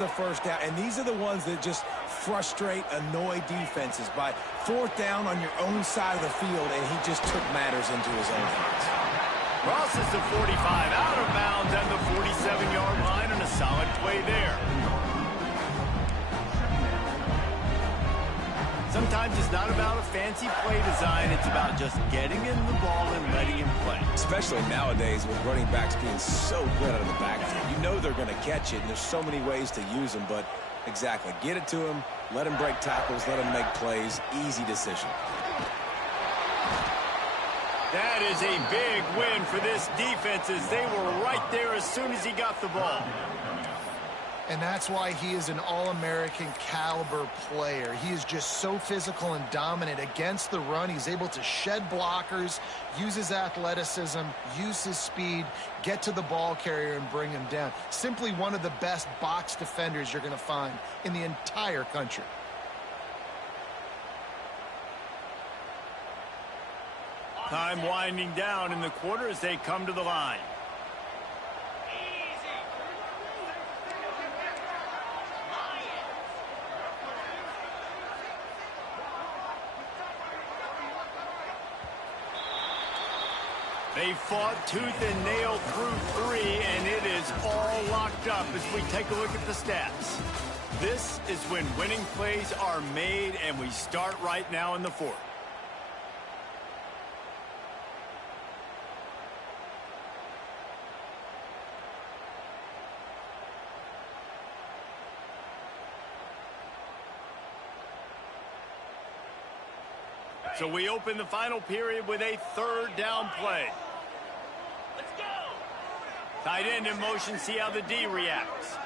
the first down, and these are the ones that just frustrate, annoy defenses by fourth down on your own side of the field, and he just took matters into his own hands. Crosses the 45 out of bounds at the 47-yard line, and a solid play there. Sometimes it's not about a fancy play design. It's about just getting in the ball and letting him play. Especially nowadays with running backs being so good out of the backfield. You know they're going to catch it, and there's so many ways to use them. But exactly, get it to him, let him break tackles, let him make plays. Easy decision. That is a big win for this defense as they were right there as soon as he got the ball. And that's why he is an All-American caliber player. He is just so physical and dominant against the run. He's able to shed blockers, use his athleticism, use his speed, get to the ball carrier and bring him down. Simply one of the best box defenders you're going to find in the entire country. Time winding down in the quarter as they come to the line. They fought tooth and nail through 3, and it is all locked up as we take a look at the stats. This is when winning plays are made, and we start right now in the fourth. So we open the final period with a third down play. Let's go. Tight end in motion, see how the D reacts.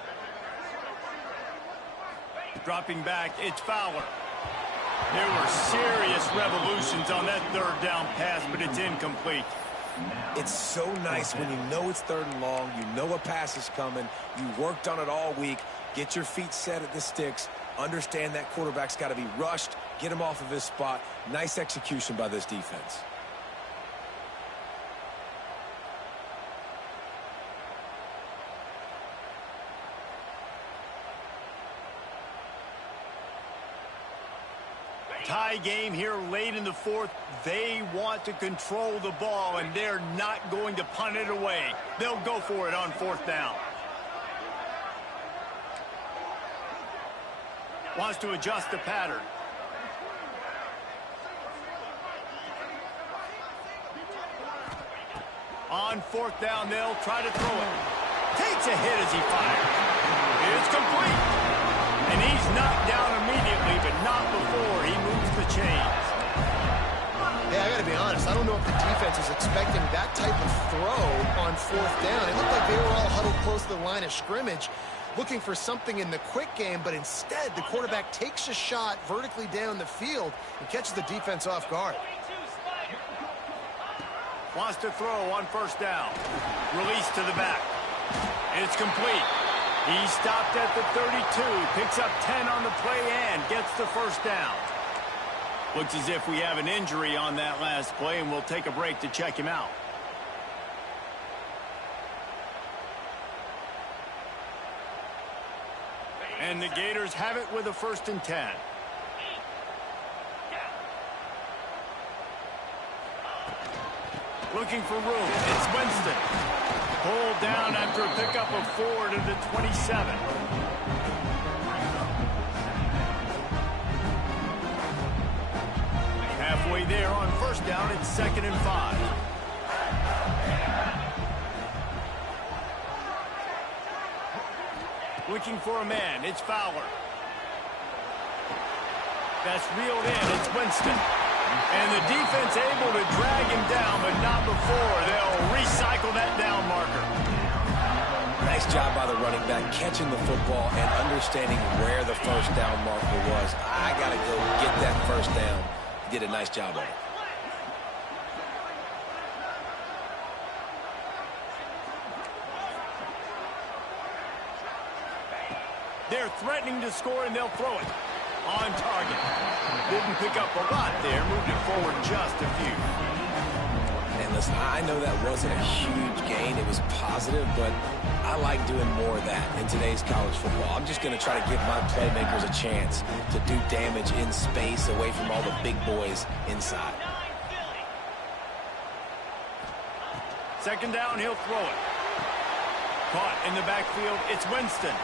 Dropping back, it's Fowler. There were serious revolutions on that third down pass, but it's incomplete. It's so nice when you know it's third and long, you know a pass is coming, you worked on it all week, get your feet set at the sticks, understand that quarterback's got to be rushed, get him off of his spot. Nice execution by this defense. Tie game here late in the fourth. They want to control the ball, and they're not going to punt it away. They'll go for it on fourth down. Wants to adjust the pattern. On fourth down, they'll try to throw it. Takes a hit as he fires. It's complete. And he's knocked down immediately, but not before he moves the chains. Hey, I got to be honest. I don't know if the defense is expecting that type of throw on fourth down. It looked like they were all huddled close to the line of scrimmage, looking for something in the quick game, but instead the quarterback takes a shot vertically down the field and catches the defense off guard. Wants to throw on first down. Release to the back. It's complete. He stopped at the 32, picks up 10 on the play and gets the first down. Looks as if we have an injury on that last play, and we'll take a break to check him out. And the Gators have it with a 1st and 10. Looking for room. It's Winston. Pulled down after a pickup of 4 to the 27. Halfway there on first down, it's 2nd and 5. Looking for a man. It's Fowler. That's reeled in. It's Winston. And the defense able to drag him down, but not before. They'll recycle that down marker. Nice job by the running back, catching the football and understanding where the first down marker was. I got to go get that first down. He did a nice job of it. They're threatening to score, and they'll throw it. On target. Didn't pick up a lot there. Moved it forward just a few. And listen, I know that wasn't a huge gain. It was positive, but I like doing more of that in today's college football. I'm just going to try to give my playmakers a chance to do damage in space away from all the big boys inside. Second down, he'll throw it. Caught in the backfield, it's Winston.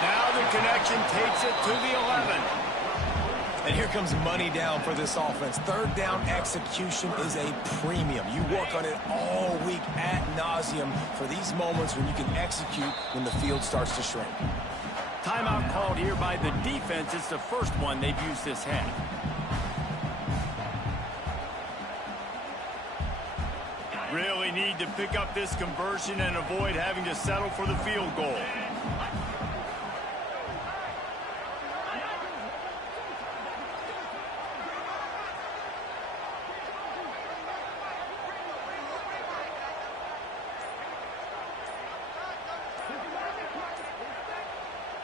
Now the connection takes it to the 11. And here comes money down for this offense. Third down execution is a premium. You work on it all week ad nauseum for these moments when you can execute when the field starts to shrink. Timeout called here by the defense. It's the first one they've used this half. Really need to pick up this conversion and avoid having to settle for the field goal.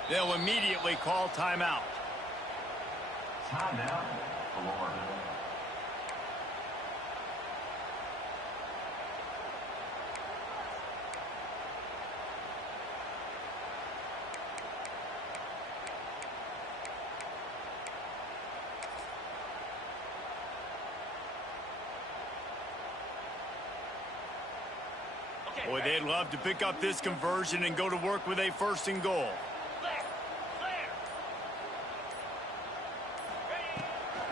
They'll immediately call timeout. Timeout, Florida. Boy, they'd love to pick up this conversion and go to work with a first and goal.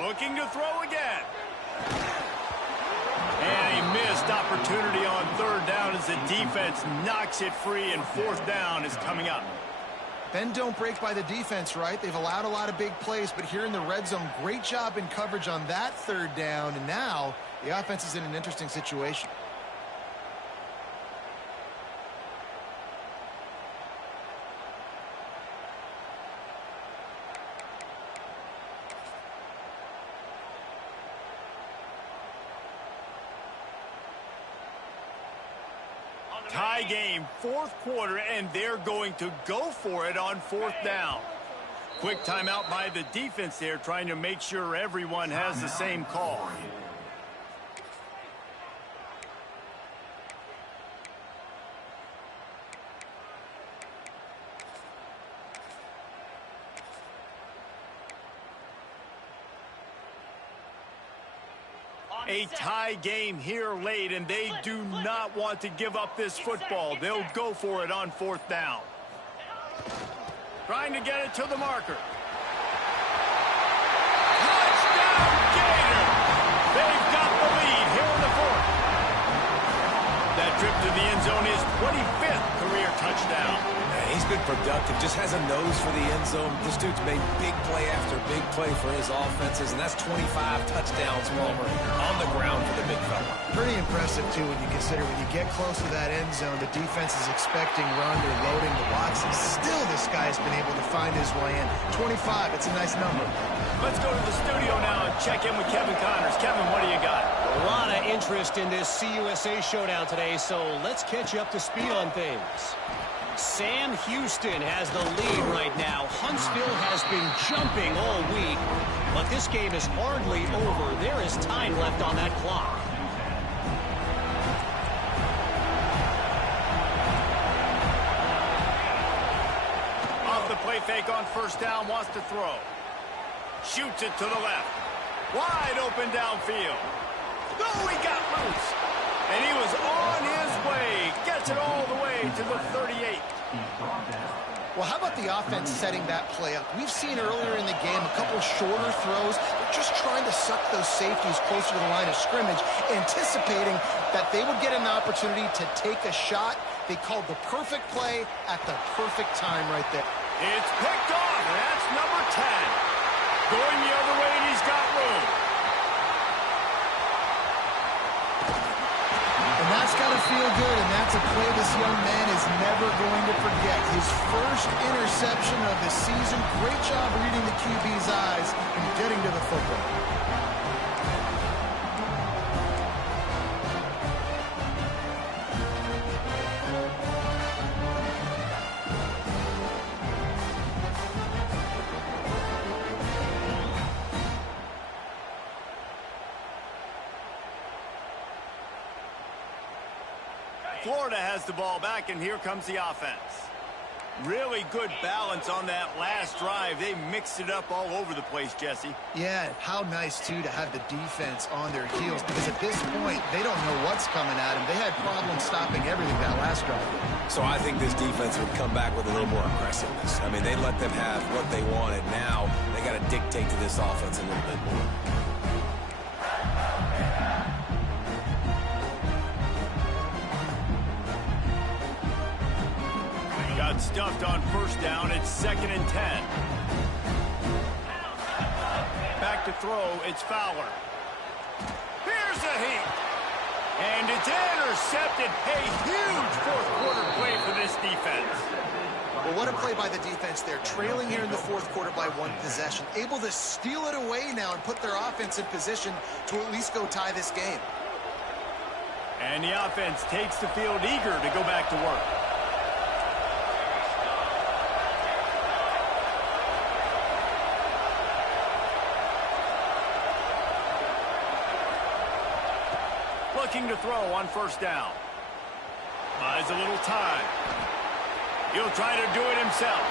Looking to throw again. And a missed opportunity on third down as the defense knocks it free, and fourth down is coming up. Bend don't break by the defense, right? They've allowed a lot of big plays, but here in the red zone, great job in coverage on that third down, and now the offense is in an interesting situation. Tie game, fourth quarter, and they're going to go for it on fourth down. Quick timeout by the defense there, trying to make sure everyone has the same call. A tie game here late, and they do not want to give up this football. They'll go for it on fourth down. Trying to get it to the marker. Touchdown, Gator! They've got the lead here in the fourth. That trip to the end zone is 25th career touchdown. Man, he's been productive, just has a nose for the end zone. This dude's made big play after big play for his offenses, and that's 25 touchdowns, Palmer, on the ground for the big fella. Pretty impressive, too, when you consider when you get close to that end zone, the defense is expecting run, they're loading the box, and still this guy has been able to find his way in. 25, it's a nice number. Let's go to the studio now and check in with Kevin Connors. Kevin, what do you got? A lot of interest in this CUSA showdown today, so let's catch you up to speed on things. Sam Houston has the lead right now. Huntsville has been jumping all week, but this game is hardly over. There is time left on that clock. Off the play fake on first down, wants to throw. Shoots it to the left. Wide open downfield. No, he got loose. And he was on his way. Gets it all the way to the 38. Well, how about the offense setting that play up? We've seen earlier in the game a couple shorter throws. They're just trying to suck those safeties closer to the line of scrimmage, anticipating that they would get an opportunity to take a shot. They called the perfect play at the perfect time right there. It's picked off. That's number 10. Going the other way, and he's got room. And that's got to feel good, and that's a play this young man is never going to forget. His first interception of the season. Great job reading the QB's eyes and getting to the football. Florida has the ball back, and here comes the offense. Really good balance on that last drive. They mixed it up all over the place, Jesse. Yeah, how nice, too, to have the defense on their heels, because at this point, they don't know what's coming at them. They had problems stopping everything that last drive. So I think this defense would come back with a little more aggressiveness. I mean, they let them have what they wanted. Now they got to dictate to this offense a little bit more. Got stuffed on first down. It's 2nd and 10. Back to throw. It's Fowler. Here's a heat. And it's intercepted. A huge fourth-quarter play for this defense. Well, what a play by the defense there. Trailing here in the fourth quarter by 1 possession. Able to steal it away now and put their offense in position to at least go tie this game. And the offense takes the field eager to go back to work. Looking to throw on first down. Buys a little time. He'll try to do it himself.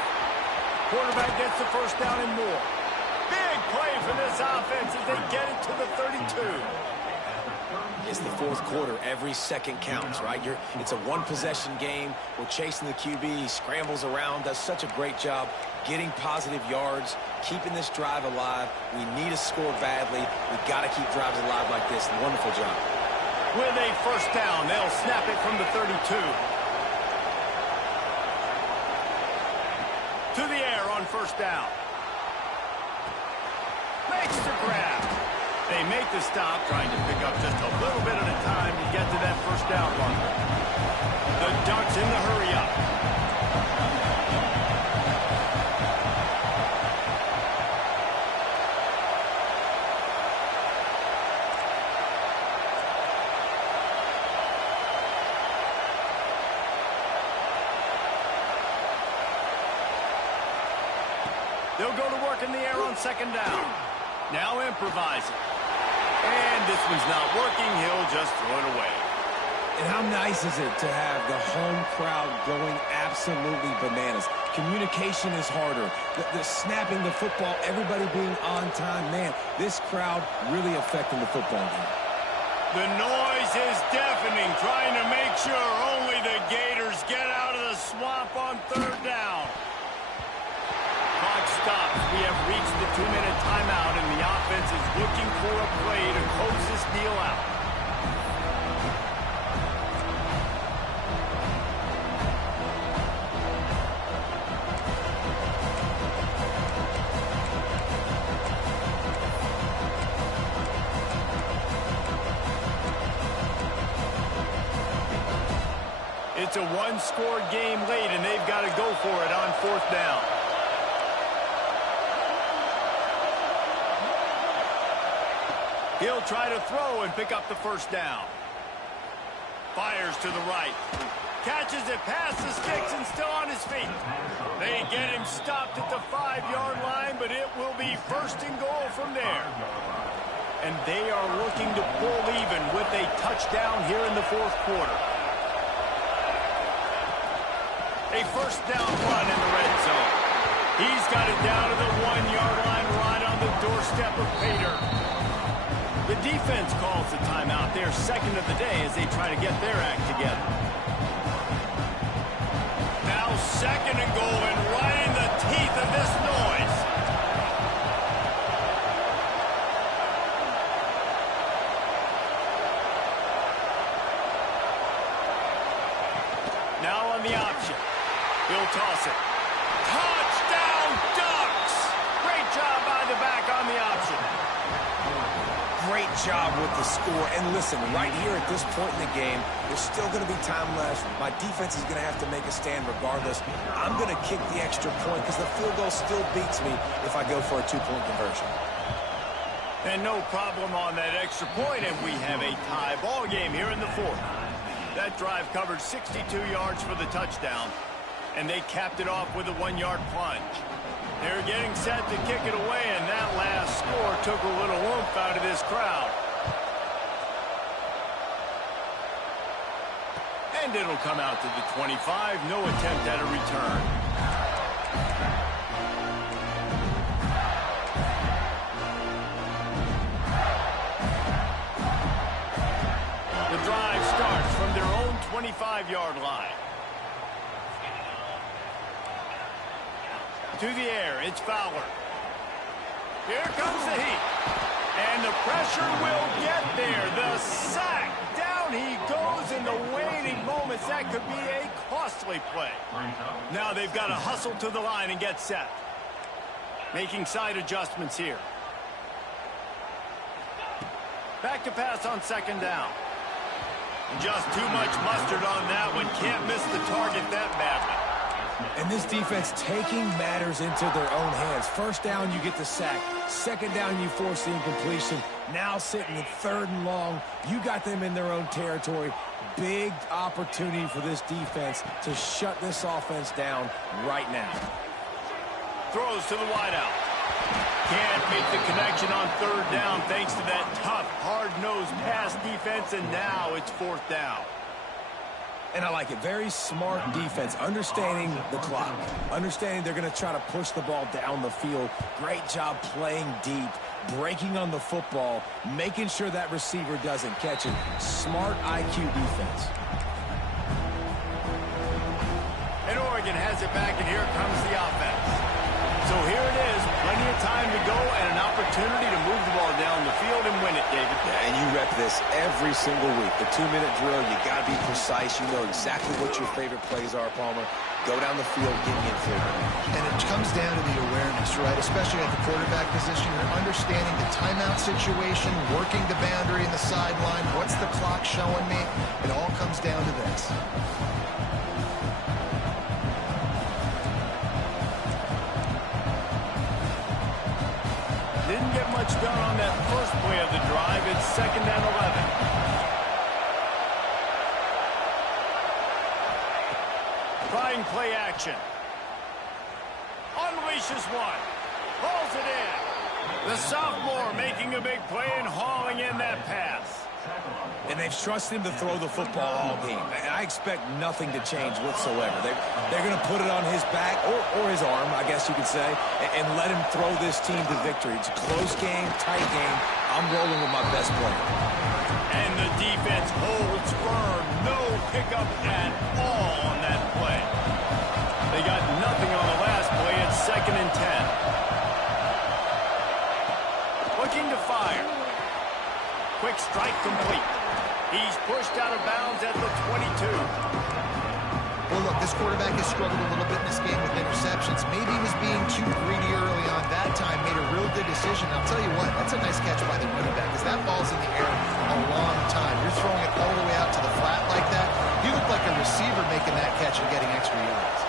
Quarterback gets the first down and more. Big play for this offense as they get it to the 32. It's the fourth quarter. Every second counts, right? It's a one-possession game. We're chasing the QB. He scrambles around, does such a great job getting positive yards, keeping this drive alive. We need a score badly. We've got to keep drives alive like this. Wonderful job. With a first down, they'll snap it from the 32. To the air on first down. Makes the grab. They make the stop, trying to pick up just a little bit at a time to get to that first down marker. The Ducks in the hurry-up. They'll go to work in the air on second down. Now improvising. And this one's not working. He'll just throw it away. And how nice is it to have the home crowd going absolutely bananas? Communication is harder. The snapping the football, everybody being on time. Man, this crowd really affecting the football game. The noise is deafening, trying to make sure only the Gators get out of the swamp on third down. Clock stops. We have reached the 2-minute timeout, and the offense is looking for a play to close this deal out. It's a one-score game late, and they've got to go for it on fourth down. He'll try to throw and pick up the first down. Fires to the right. Catches it past the sticks and still on his feet. They get him stopped at the 5-yard line, but it will be first and goal from there. And they are looking to pull even with a touchdown here in the fourth quarter. A first down run in the red zone. He's got it down to the 1-yard line right on the doorstep of Pater. The defense calls the timeout. They're second of the day as they try to get their act together. Now second and goal and right in the teeth of this noise. Now on the option. He'll toss it. Touchdown, Ducks! Great job by the back on the option. Great job with the score. And listen, right here at this point in the game, there's still going to be time left. My defense is going to have to make a stand regardless. I'm going to kick the extra point because the field goal still beats me if I go for a 2-point conversion. And no problem on that extra point, and we have a tie ball game here in the fourth. That drive covered 62 yards for the touchdown, and they capped it off with a 1-yard plunge. They're getting set to kick it away, and that last score took a little oomph out of this crowd. And And it'll come out to the 25. No attempt at a return. The drive starts from their own 25-yard line. To the air, it's Fowler. Here comes the heat. And the pressure will get there. The sack. Down he goes in the waiting moments. That could be a costly play. Now they've got to hustle to the line and get set. Making side adjustments here. Back to pass on second down. Just too much mustard on that one. Can't miss the target that badly. And this defense taking matters into their own hands. First down, you get the sack. Second down, you force the incompletion. Now sitting in third and long, you got them in their own territory. Big opportunity for this defense to shut this offense down right now. Throws to the wideout. Can't make the connection on third down thanks to that tough, hard-nosed pass defense, and now it's fourth down. And I like it. Very smart defense, understanding the clock, understanding they're going to try to push the ball down the field. Great job playing deep, breaking on the football, making sure that receiver doesn't catch it. Smart IQ defense. And Oregon has it back, and here comes the offense. So here it is, plenty of time to go and an opportunity to move the ball down the field and win it, David. Yeah, and you rep this every single week. The 2-minute drill, you got to be precise. You know exactly what your favorite plays are, Palmer. Go down the field, get me in field. And it comes down to the awareness, right? Especially at the quarterback position. You're understanding the timeout situation, working the boundary in the sideline. What's the clock showing me? It all comes down to this. Didn't get much done on that first play of the drive. It's second and 11. Trying play action. Unleashes one. Hauls it in. The sophomore making a big play and hauling in that pass. And they've trusted him to throw the football all game. And I expect nothing to change whatsoever. They're going to put it on his back, or his arm, I guess you could say, and let him throw this team to victory. It's a close game, tight game. I'm rolling with my best player. And the defense holds firm. No pickup at all on that play. They got nothing on the last play. It's second and 10. Looking to fire. Quick strike complete. He's pushed out of bounds at the 22. Well, look, this quarterback has struggled a little bit in this game with interceptions. Maybe he was being too greedy early on. That time made a real good decision. I'll tell you what, that's a nice catch by the running back, because that ball's in the air a long time. You're throwing it all the way out to the flat like that. You look like a receiver making that catch and getting extra yards.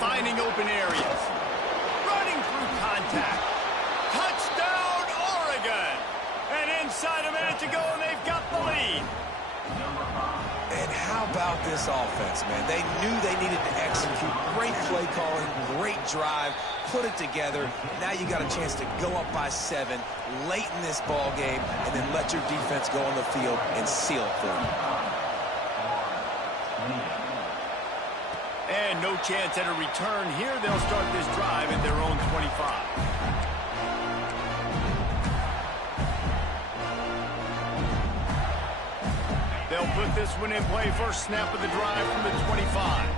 Finding open areas. Running through contact. Touchdown, Oregon! And inside a minute to go, and they've got the lead. And how about this offense, man? They knew they needed to execute. Great play calling, great drive, put it together. Now you got a chance to go up by 7 late in this ball game, and then let your defense go on the field and seal it for you. And no chance at a return here. They'll start this drive at their own 25. They'll put this one in play. First snap of the drive from the 25.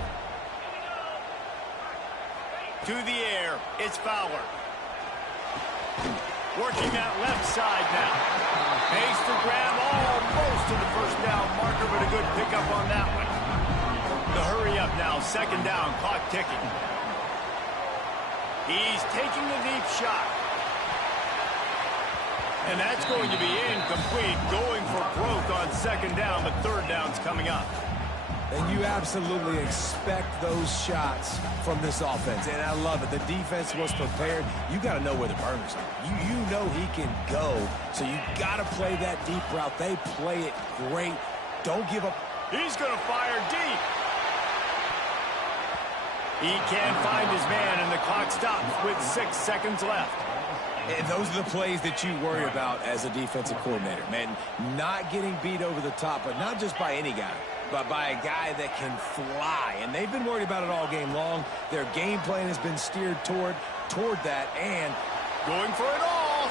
To the air, it's Fowler. Working that left side now. Pace to grab almost to the first down marker, but a good pickup on that one. The hurry up now, second down, clock ticking. He's taking the deep shot. And that's going to be incomplete, going for broke on second down, but third down's coming up. And you absolutely expect those shots from this offense, and I love it. The defense was prepared. You got to know where the burners are. You know he can go, so you got to play that deep route. They play it great. Don't give up. He's going to fire deep. He can't find his man, and the clock stops with 6 seconds left. And those are the plays that you worry about as a defensive coordinator, man. Not getting beat over the top, but not just by any guy, but by a guy that can fly. And they've been worried about it all game long. Their game plan has been steered toward that, and going for it all.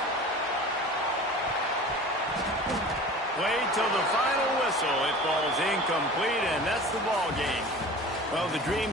Played till the final whistle. It falls incomplete, and that's the ball game. Well, the dream